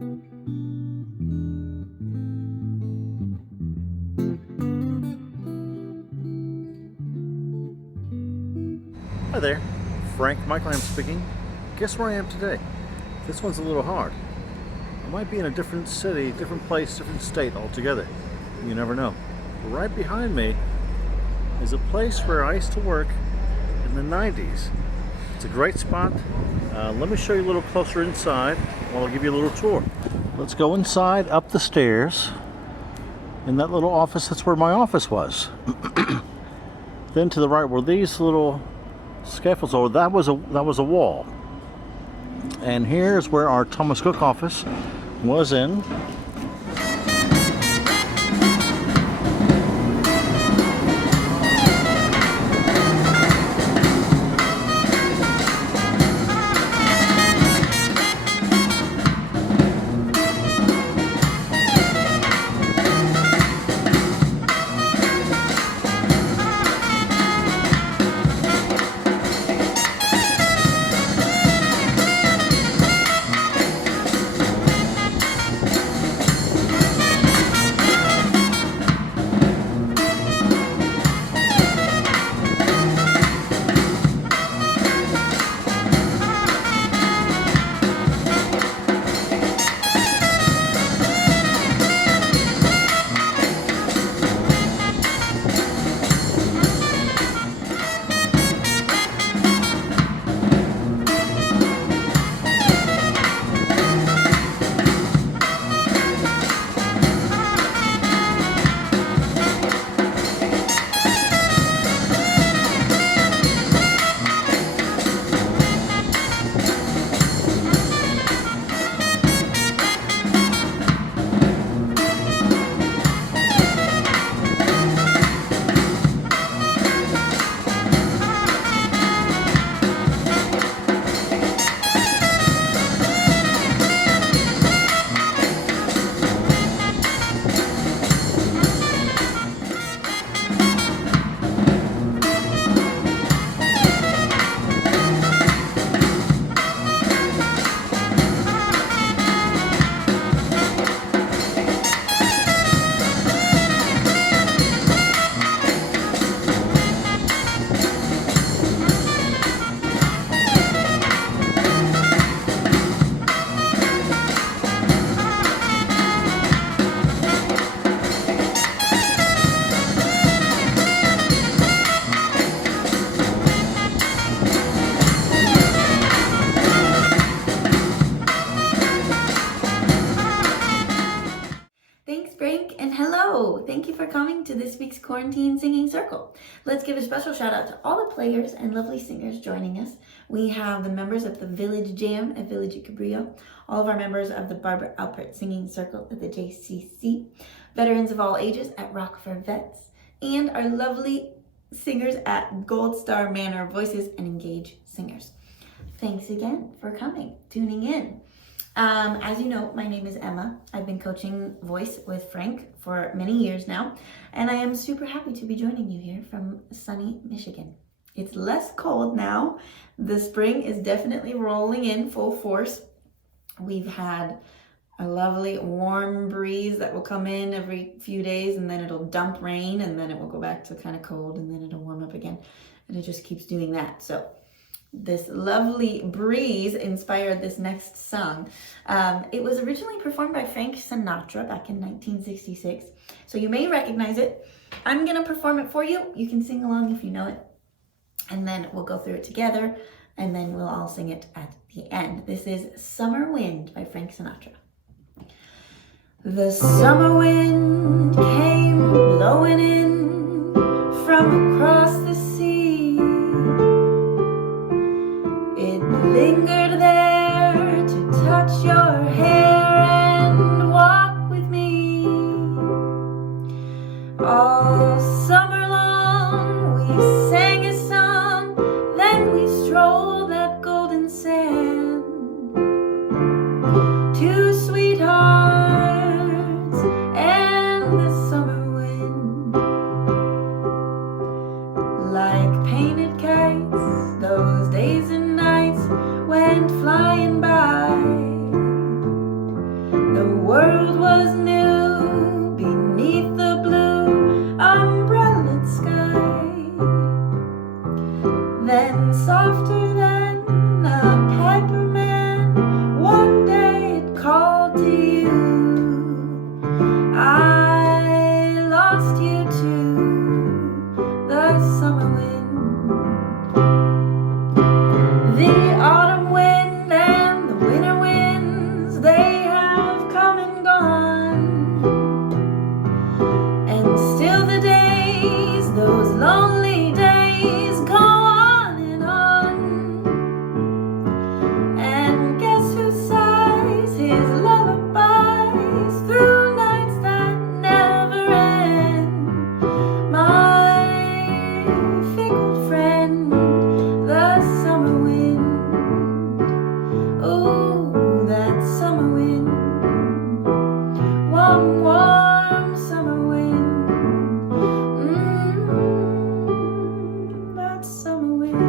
Hi there, Frank Michael speaking. Guess where I am today? This one's a little hard. I might be in a different city, different place, different state altogether. You never know. Right behind me is a place where I used to work in the 90s. It's a great spot. Let me show you a little closer inside while I'll give you a little tour. Let's go inside, up the stairs. In that little office, that's where my office was. Then to the right were these little scaffolds. Oh, that was a wall. And here's where our Thomas Cook office was in. Thank you for coming to this week's Quarantine Singing Circle. Let's give a special shout out to all the players and lovely singers joining us. We have the members of the Village Jam at Village at COVIDEO, all of our members of the Barbara Alpert Singing Circle at the JCC, veterans of all ages at Rock for Vets, and our lovely singers at Gold Star Manor Voices and Engage Singers. Thanks again for coming, tuning in. As you know, my name is Emma. I've been coaching voice with Frank for many years now, and I am super happy to be joining you here from sunny Michigan. It's less cold now. The spring is definitely rolling in full force. We've had a lovely warm breeze that will come in every few days, and then it'll dump rain, and then it will go back to kind of cold, and then it'll warm up again, and it just keeps doing that. So this lovely breeze inspired this next song. It was originally performed by Frank Sinatra back in 1966, so you may recognize it. I'm gonna perform it for you. You can sing along if you know it, and then we'll go through it together, and then we'll all sing it at the end. This is Summer Wind by Frank Sinatra. The summer wind came blowing in from across the sea. It lingered there to touch your hair and walk with me. All summer long we sang a song, then we strolled that golden sand. Two sweethearts and the summer wind, like painted kites, those days and nights went flying by. The world was new beneath the blue umbrella sky. Then softer than a piper man, one day it called to you. I lost you to the summer wind. The autumn wind and the winter winds, they have come and gone. And still the days, those lonely days, go on and on. And guess who sighs his lullabies through nights that never end? My fickle friend, the summer wind. Oh, that summer wind. Warm, warm summer wind. That summer wind.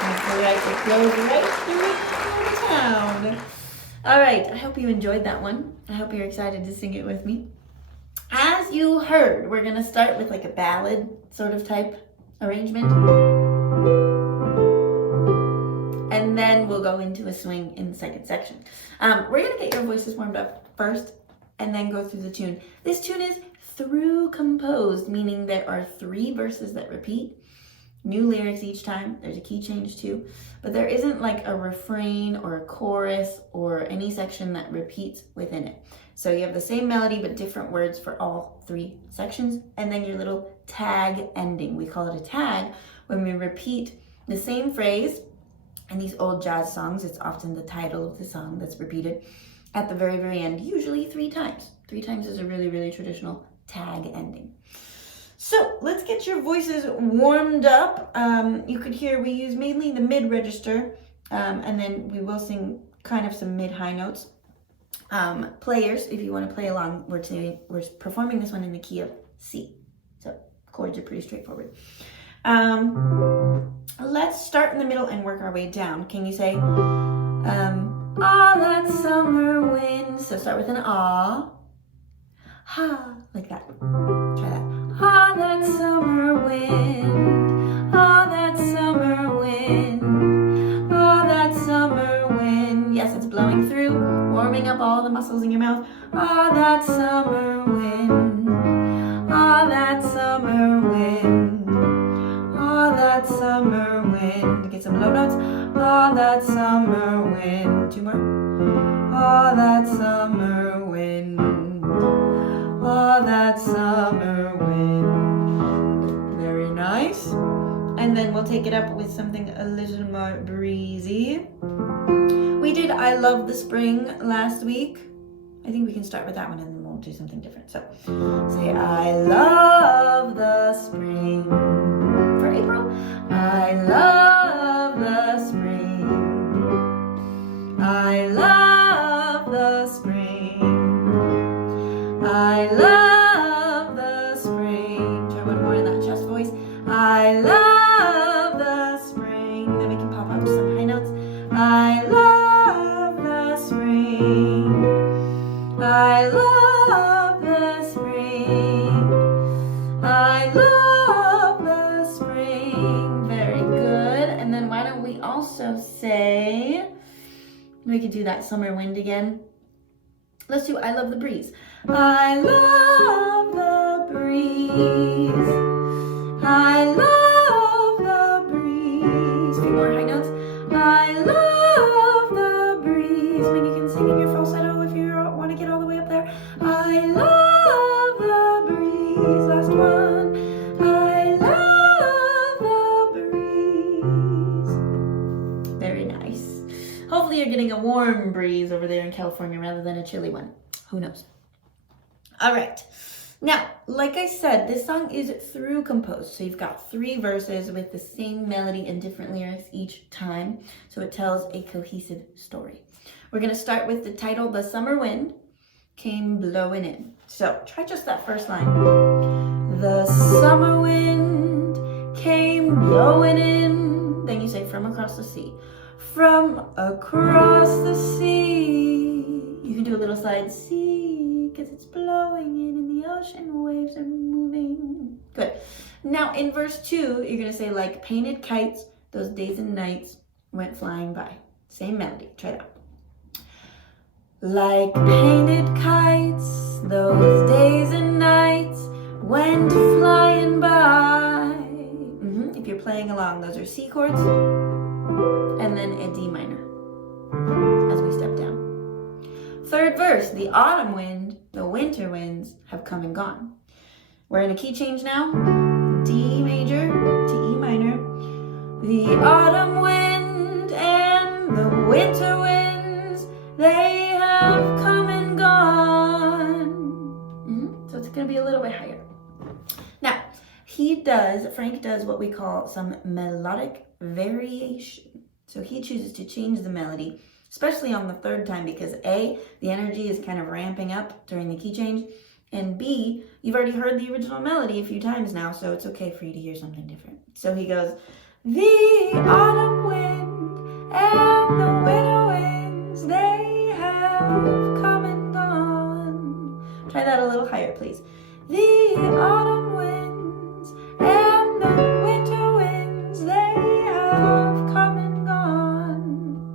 That's right, it blows right through town. All right, I hope you enjoyed that one. I hope you're excited to sing it with me. As you heard, we're gonna start with like a ballad sort of type arrangement. And then we'll go into a swing in the second section. We're gonna get your voices warmed up first and then go through the tune. This tune is through composed, meaning there are 3 verses that repeat. New lyrics each time. There's a key change too. But there isn't like a refrain or a chorus or any section that repeats within it. So you have the same melody but different words for all 3 sections. And then your little tag ending. We call it a tag when we repeat the same phrase. In these old jazz songs, it's often the title of the song that's repeated at the very, very end, usually 3 times. 3 times is a really, really traditional tag ending. So let's get your voices warmed up. You could hear we use mainly the mid register, and then we will sing kind of some mid-high notes. Players, if you want to play along, we're performing this one in the key of C. So chords are pretty straightforward. Let's start in the middle and work our way down. Can you say, ah, that summer wind? So start with an ah, ha, like that. Try that. Ah, that summer wind. Ah, that summer wind. Ah, that summer wind. Yes, it's blowing through, warming up all the muscles in your mouth. Ah, that summer wind. Ah, that summer wind. Ah, that summer wind. Get some low notes. Ah, that summer wind. 2 more. Ah, that summer wind. Ah, that summer wind. Very nice. And then we'll take it up with something a little more breezy. We did I Love the Spring last week. I think we can start with that one and then we'll do something different. So say I love the spring. For April, I love the spring. I love the spring. I love the spring. Try one more in that chest voice. I love the spring. Then we can pop up to some high notes. I love the spring. I love the spring. I love the spring. Very good. And then why don't we also say, we could do that summer wind again. Let's do I love the breeze. I love the breeze. I love the breeze. A few more high notes. I love the breeze. When you can sing in your falsetto if you want to get all the way up there. I love the breeze. Last one. I love the breeze. Very nice. Hopefully you're getting a warm breeze over there in California rather than a chilly one. Who knows? All right. Now, like I said, this song is through composed. So you've got 3 verses with the same melody and different lyrics each time. So it tells a cohesive story. We're going to start with the title, The Summer Wind Came Blowing In. So try just that first line. The summer wind came blowing in. Then you say from across the sea. from across the sea. You can do a little slide C because it's blowing in and the ocean waves are moving. Good. Now in verse 2, you're going to say, like painted kites, those days and nights went flying by. Same melody. Try that. Like painted kites, those days and nights went flying by. If you're playing along, those are C chords and then a D minor as we step down. Third verse, the autumn wind, the winter winds have come and gone. We're in a key change now. D major to E minor. The autumn wind and the winter winds, they have come and gone. So it's going to be a little bit higher. Now, Frank does what we call some melodic variation. So he chooses to change the melody, especially on the third time, because A, the energy is kind of ramping up during the key change, and B, you've already heard the original melody a few times now, so it's okay for you to hear something different. So he goes, the autumn wind and the winter winds, they have come and gone. Try that a little higher, please. The autumn winds and the winter winds, they have come and gone.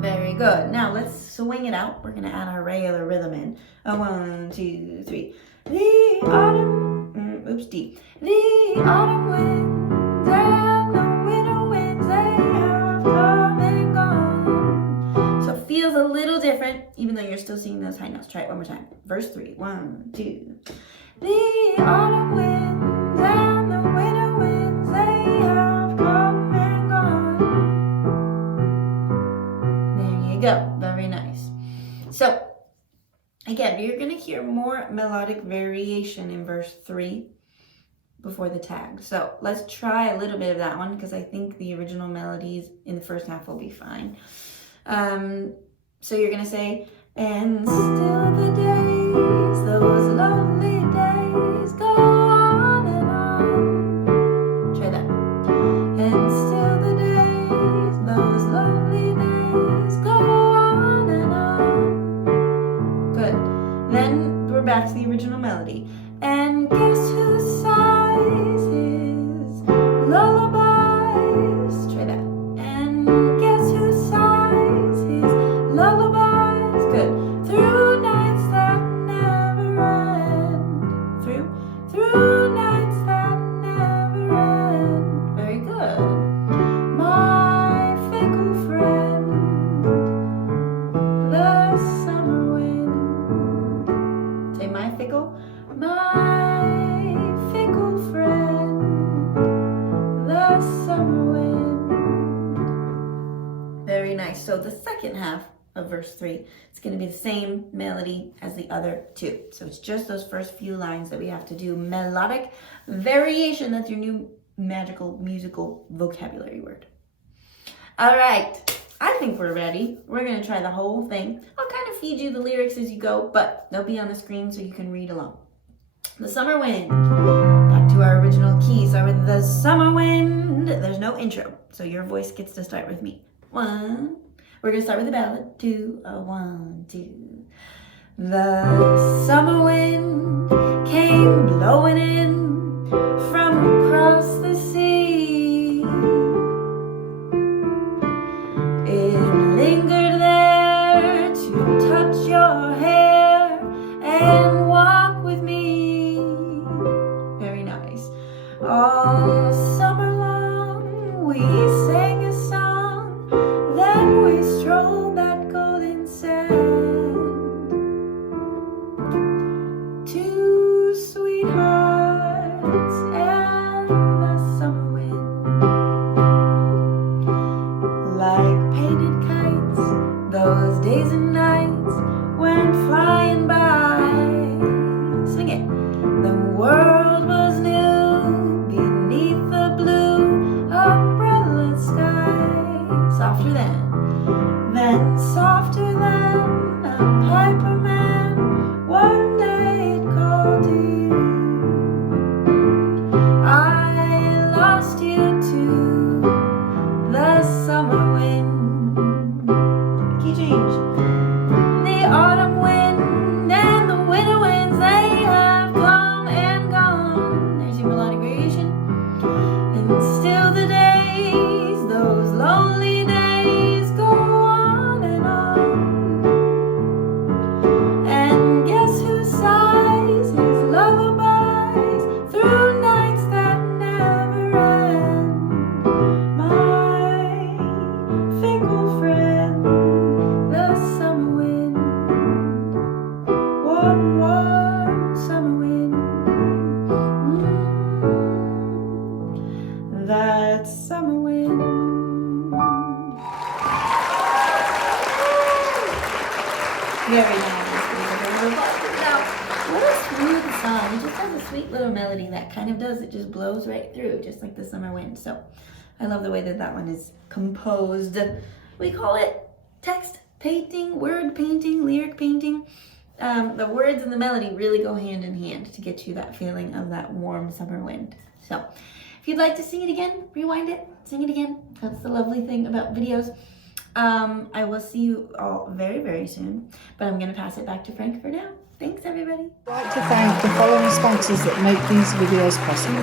Very good. Now let's swing it out. We're going to add our regular rhythm in. 1, 2, 3. The autumn, D. The autumn winds and the winter winds, they have come and gone. So it feels a little different, even though you're still singing those high notes. Try it one more time. Verse 3. 1, 2. The autumn winds and the winter winds, they have come and gone. There you go. Very nice. So, again, you're going to hear more melodic variation in verse 3 before the tag. So let's try a little bit of that one, because I think the original melodies in the first half will be fine. So you're going to say, and still the days, those lonely days, go on and on. Try that. And still the days, those lonely days, go on and on. Good. Then we're back to the original melody. And guess who sighs his lullabies? Try that. And guess who sighs his lullabies? Good. Through nights that never end. Through nights that never end. Very good. My fickle friend, the summer wind. Say my fickle. My fickle friend, the summer wind. Very nice. So the second half of verse 3, it's going to be the same melody as the other two. So it's just those first few lines that we have to do melodic variation. That's your new magical musical vocabulary word. All right. I think we're ready. We're going to try the whole thing. I'll kind of feed you the lyrics as you go, but they'll be on the screen so you can read along. The summer wind. Back to our original key. So with the summer wind, there's no intro, so your voice gets to start with me. 1. We're gonna start with the ballad. 2. 1, 2. The summer wind came blowing in from across the sea. It lingered there to touch your hair and walk with me. Very nice. All summer long we sang a song, then we strolled that golden sand. Two sweethearts and the summer wind, like painted kites, those days and nights went flying by. Sing it. The world was new beneath the blue umbrella sky. Softer then softer than a piper man. One day it called to you. I lost you to the summer summer wind. Key change. The autumn wind and the winter winds, they have come and gone. There's your melodic variation. And still the days, those lonely days, go on and on. And guess who sighs his lullabies through nights that never end? My fickle friend, the summer wind. Warm, warm summer wind. That summer wind. Very nice. Now, what a smooth song. It just has a sweet little melody that kind of does, it just blows right through, just like the summer wind. So I love the way that that one is composed. We call it text painting, word painting, lyric painting. The words and the melody really go hand in hand to get you that feeling of that warm summer wind. So if you'd like to sing it again, rewind it, sing it again. That's the lovely thing about videos. I will see you all very, very soon, but I'm going to pass it back to Frank for now. Thanks, everybody. I'd like to thank the following sponsors that make these videos possible.